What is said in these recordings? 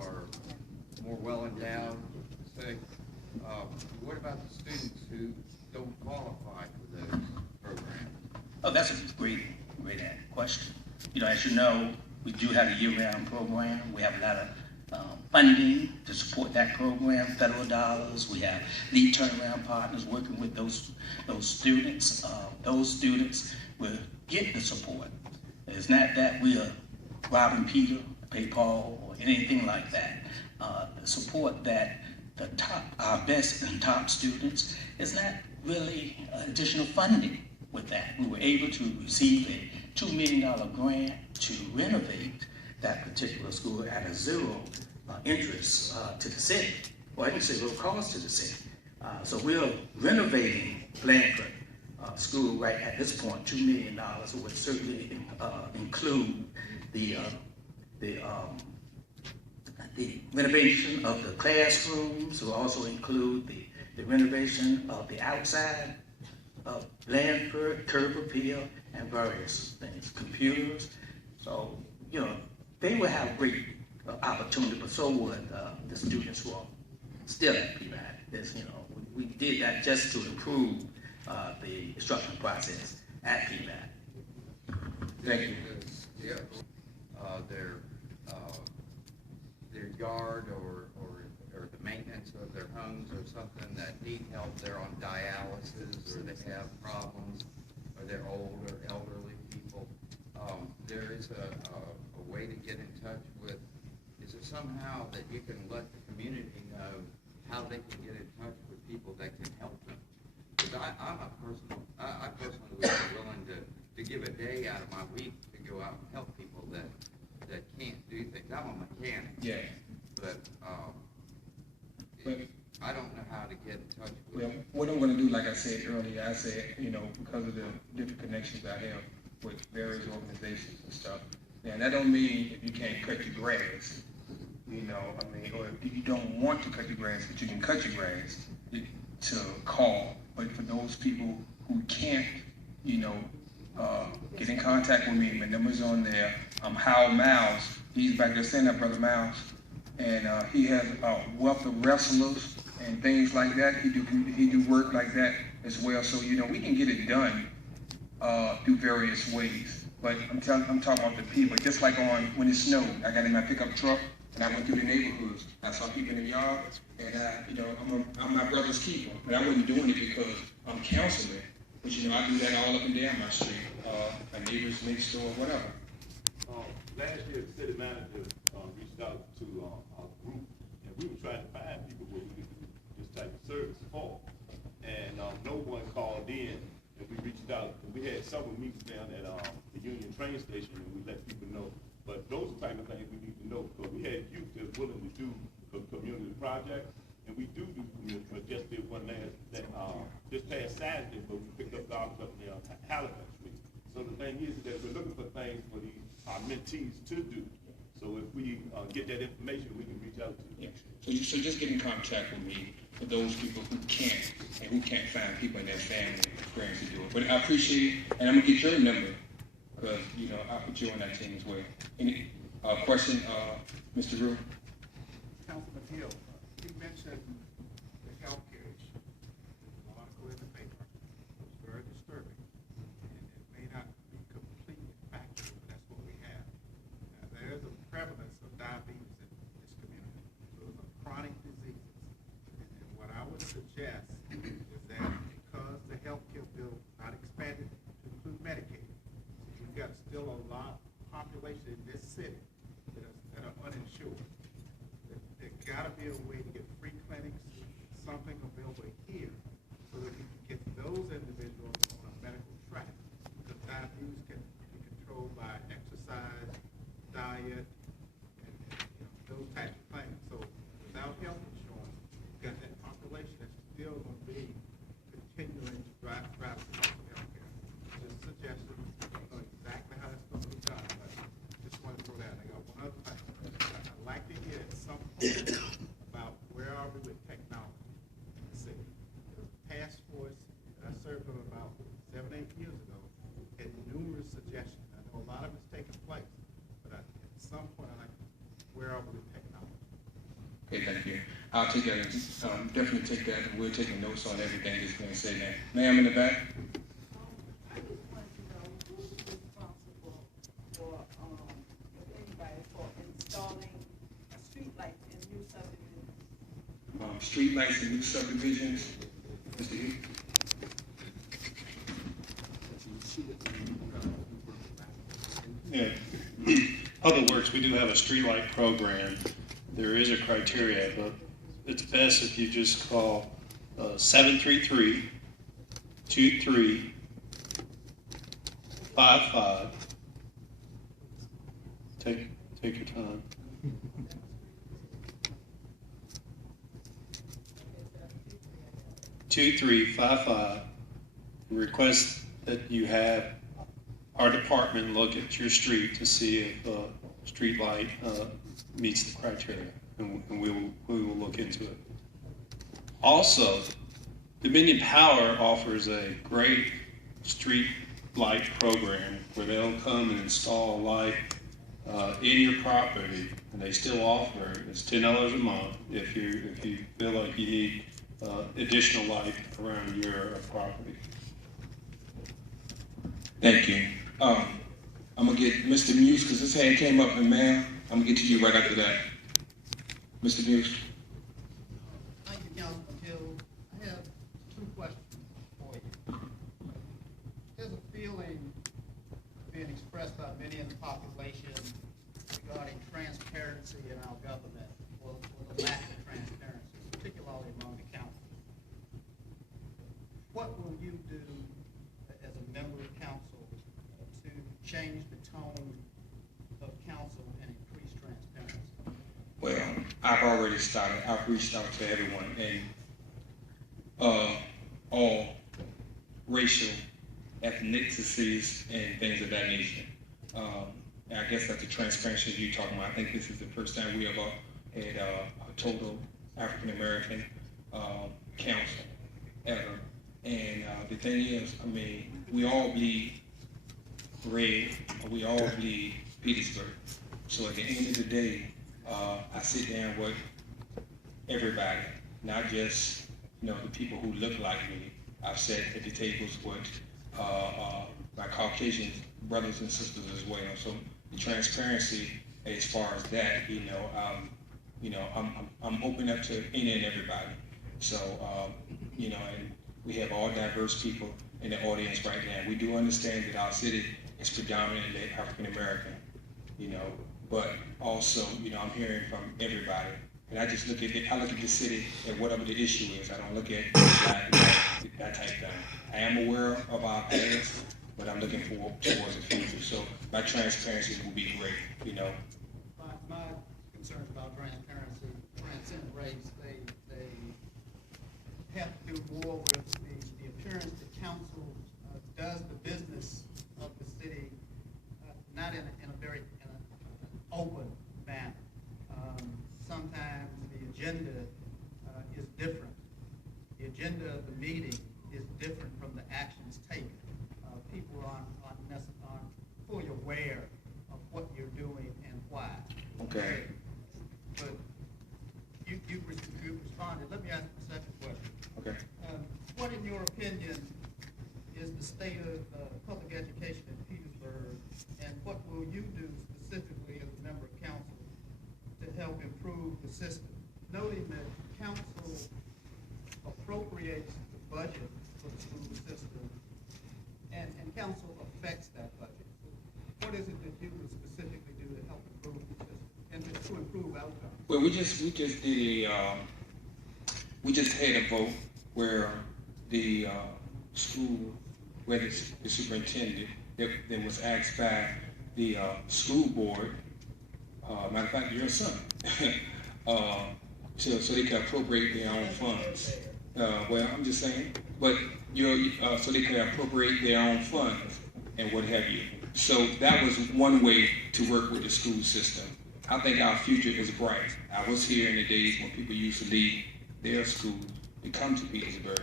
are more well endowed, say, what about the students who don't qualify for those programs? Oh, that's a great question. You know, as you know, we do have a year-round program. We have a lot of funding to support that program, federal dollars. We have lead turnaround partners working with those students. Those students will get the support. It's not that we are robbing Peter, pay Paul, or anything like that. The support that our best and top students is not really additional funding with that. We were able to receive a $2 million grant to renovate that particular school at a zero interest to the city, or I can say low cost to the city. So we're renovating Blandford School right at this point, $2 million. It would certainly include the renovation of the classrooms. It will also include the renovation of the outside of Blandford, curb appeal, and various things, computers. So, you know, they will have great opportunity, but so would the students who are still at PVAC. There's, you know, we did that just to improve the instruction process at PVAC. Thank you. Yeah. Their yard or the maintenance of their homes or something that need help, they're on dialysis or they have problems or they're old or elderly people. There is a way to get in touch with, is there somehow that you can let the community know how they can get in touch with people that can help them? Because I personally would be willing to give a day out of my week to go out and help people that can't do things. I'm a mechanic. Yeah. But I don't know how to get in touch with Well, what I'm going to do, like I said earlier, I said, you know, because of the different connections I have with various organizations and stuff, and that don't mean if you can't cut your grass, you know, I mean, or if you don't want to cut your grass, but you can cut your grass, to call. But for those people who can't, you know, get in contact with me, my number's on there. I'm Howell Miles. He's back there saying that, Brother Miles. And he has a wealth of wrestlers and things like that. He do work like that as well. So, you know, we can get it done through various ways. But I'm talking about the people. Just like when it snowed, I got in my pickup truck and I went through the neighborhoods. I saw people in the yard, and you know, I'm my brother's keeper. But I wasn't doing it because I'm councilman. But you know, I do that all up and down my street. My neighbors next door, whatever. Last year, the city manager reached out to our group, and we were trying to find people where we could do this type of service for. And no one called in, and we reached out. And we had several meetings down at the Union train station, and we let people know. But those are the type of things we need to know, because we had youth that's willing to do community projects, and we do community projects. Just did one this past Saturday, but we picked up garbage up near Halifax Street. So the thing is that we're looking for things for our mentees to do. So if we get that information, we can reach out to you. Yeah. So just get in contact with me for those people who can't and who can't find people in their family and friends to do it. But I appreciate it, and I'm gonna get your number because you know I put you on that team as well. Any question, Mr. Rue? Councilman Hill, you mentioned the health care issue. There's an article in the paper. It's very disturbing. And it may not be completely factual, but that's what we have. Now, there is a prevalence of diabetes in this community. Those are chronic diseases. And what I would suggest is that because the health care bill not expanded to include Medicaid, we've got still a lot of population in this city that are uninsured. There's got to be a way to get free clinics, something available here, so that we can get those individuals on a medical track. Because diabetes can be controlled by exercise, diet, and those types of things. So without health insurance, you've got that population that's still going to be continuing to drive the health care. Just suggestions. I don't know exactly how that's going to be done, but just I'll take that, definitely take that, and we're taking notes on everything that's being said now. Ma'am in the back? I just want to know who's responsible for, if anybody, for installing streetlights in new subdivisions? Street lights in new subdivisions. Mr. Hughes? Yeah. Public Works, we do have a streetlight program. There is a criteria, but it's best if you just call 733-2355. Take your time. (2355) Request that you have our department look at your street to see if street light meets the criteria, and we will look into it. Also, Dominion Power offers a great street light program where they'll come and install a light in your property, and they still offer it. It's $10 a month if you feel like you need additional light around your property. Thank you. I'm gonna get Mr. Muse, because his hand came up, and ma'am, I'm gonna get to you right after that. Mr. Muse? Thank you, Councilman Hill. I have two questions for you. There's a feeling being expressed by many in the population regarding transparency in our government, or the lack of transparency, particularly among the council. What will you do as a member of council to change the tone of council and increase transparency? Well, I've already started. I've reached out to everyone in all racial ethnicities and things of that nature. And I guess that's the transparency you're talking about. I think this is the first time we ever had a total African American council ever. And the thing is, I mean, we all bleed red, we all bleed Petersburg. So at the end of the day, I sit down with everybody, not just the people who look like me. I've sat at the tables with my Caucasian brothers and sisters as well. So the transparency, as far as that, I'm open up to any and everybody. So and we have all diverse people in the audience right now. We do understand that our city is predominantly African American, but also, I'm hearing from everybody. And I just look at it, I look at the city and whatever the issue is. I don't look at black, that type thing. I am aware of our past, but I'm looking towards the future. So my transparency will be great, My concerns about transparency transcend race. They have to do more with the appearance that council does the business of the city, not in a very open manner. Sometimes the agenda is different. The agenda of the meeting is different from the actions taken. People aren't fully aware of what you're doing and why. Okay. But you responded. Let me ask the second question. Okay. What, in your opinion, is the state of public education in Petersburg, and what will you do specifically as a member of council to help improve the system? Noting that council appropriates the budget for the school system, and council affects that budget. What is it that you would specifically do to help improve the system and to improve outcomes? Well, we just had a vote where the school, where the superintendent, that was asked by the school board, matter of fact, your son, so they can appropriate their own funds. Well, I'm just saying, but so they can appropriate their own funds and what have you. So that was one way to work with the school system. I think our future is bright. I was here in the days when people used to leave their school to come to Petersburg.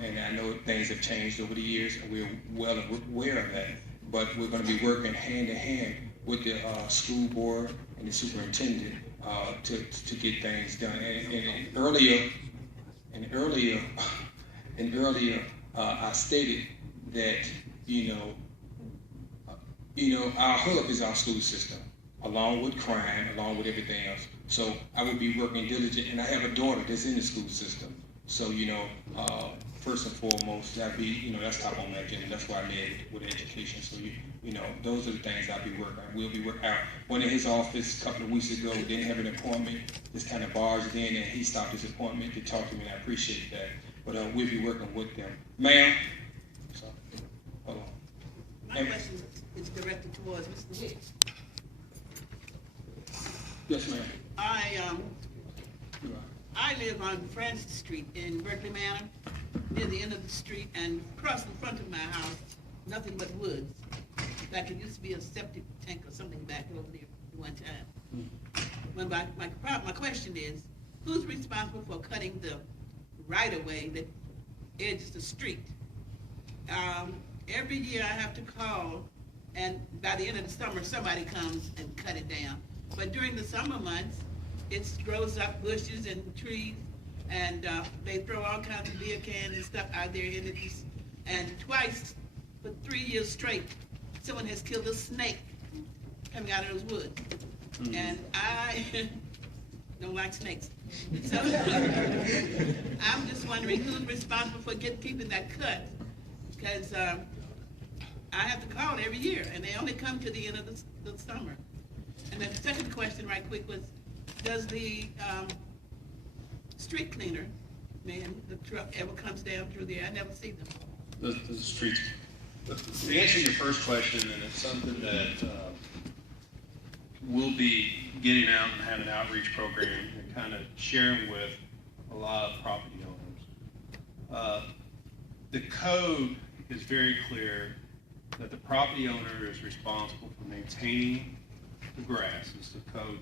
And I know things have changed over the years, and we're well aware of that. But we're going to be working hand in hand with the school board and the superintendent to get things done. And earlier, I stated that, our hub is our school system, along with crime, along with everything else. So I would be working diligent, and I have a daughter that's in the school system. So, first and foremost, that's top on my agenda. That's why I led with education. So, those are the things I'll be working on. We'll be working out. Went in his office a couple of weeks ago, didn't have an appointment, just kind of barged in, and he stopped his appointment to talk to me, and I appreciate that. But we'll be working with them. Ma'am? So, hold on. My question is directed towards Mr. Wicks. Yes, ma'am. I live on Francis Street in Berkeley Manor, near the end of the street, and across in front of my house, nothing but woods. Like it used to be a septic tank or something back over there at one time. When my question is, who's responsible for cutting the right-of-way that edges the street? Every year I have to call, and by the end of the summer, somebody comes and cut it down. But during the summer months, it grows up bushes and trees, and they throw all kinds of beer cans and stuff out there in it. And twice, for 3 years straight, someone has killed a snake coming out of those woods. And I don't like snakes. So I'm just wondering who's responsible for keeping that cut, because I have to call every year, and they only come to the end of the summer. And the second question right quick was, does the street cleaner, man, the truck ever comes down through there? I never see them. The streets. To answer your first question, and it's something that we'll be getting out and having an outreach program and kind of sharing with a lot of property owners. The code is very clear that the property owner is responsible for maintaining the grass. It's the code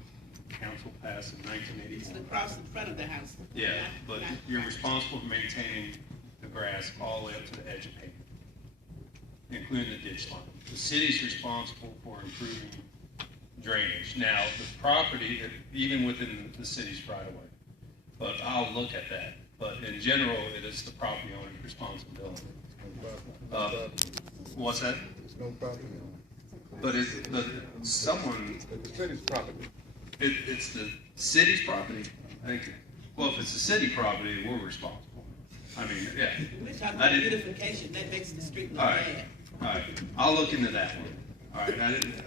council passed in 1981. It's across in front of the house. Yeah, but you're responsible for maintaining the grass all the way up to the edge of pavement, including the ditch line. The city's responsible for improving drainage. Now, the property, even within the city's right of way, but I'll look at that. But in general, it is the property owner's responsibility. What's that? There's no property. But someone. The city's property. It's the city's property. I think. Well, if it's the city property, we're responsible. I mean, yeah. We're talking about beautification. That makes the street look All right. bad. All right. I'll look into that one. All right.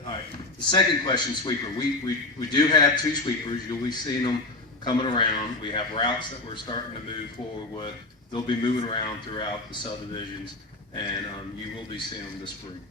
All right. The second question, sweeper. We do have 2 sweepers. You'll be seeing them coming around. We have routes that we're starting to move forward with. They'll be moving around throughout the subdivisions, and you will be seeing them this spring.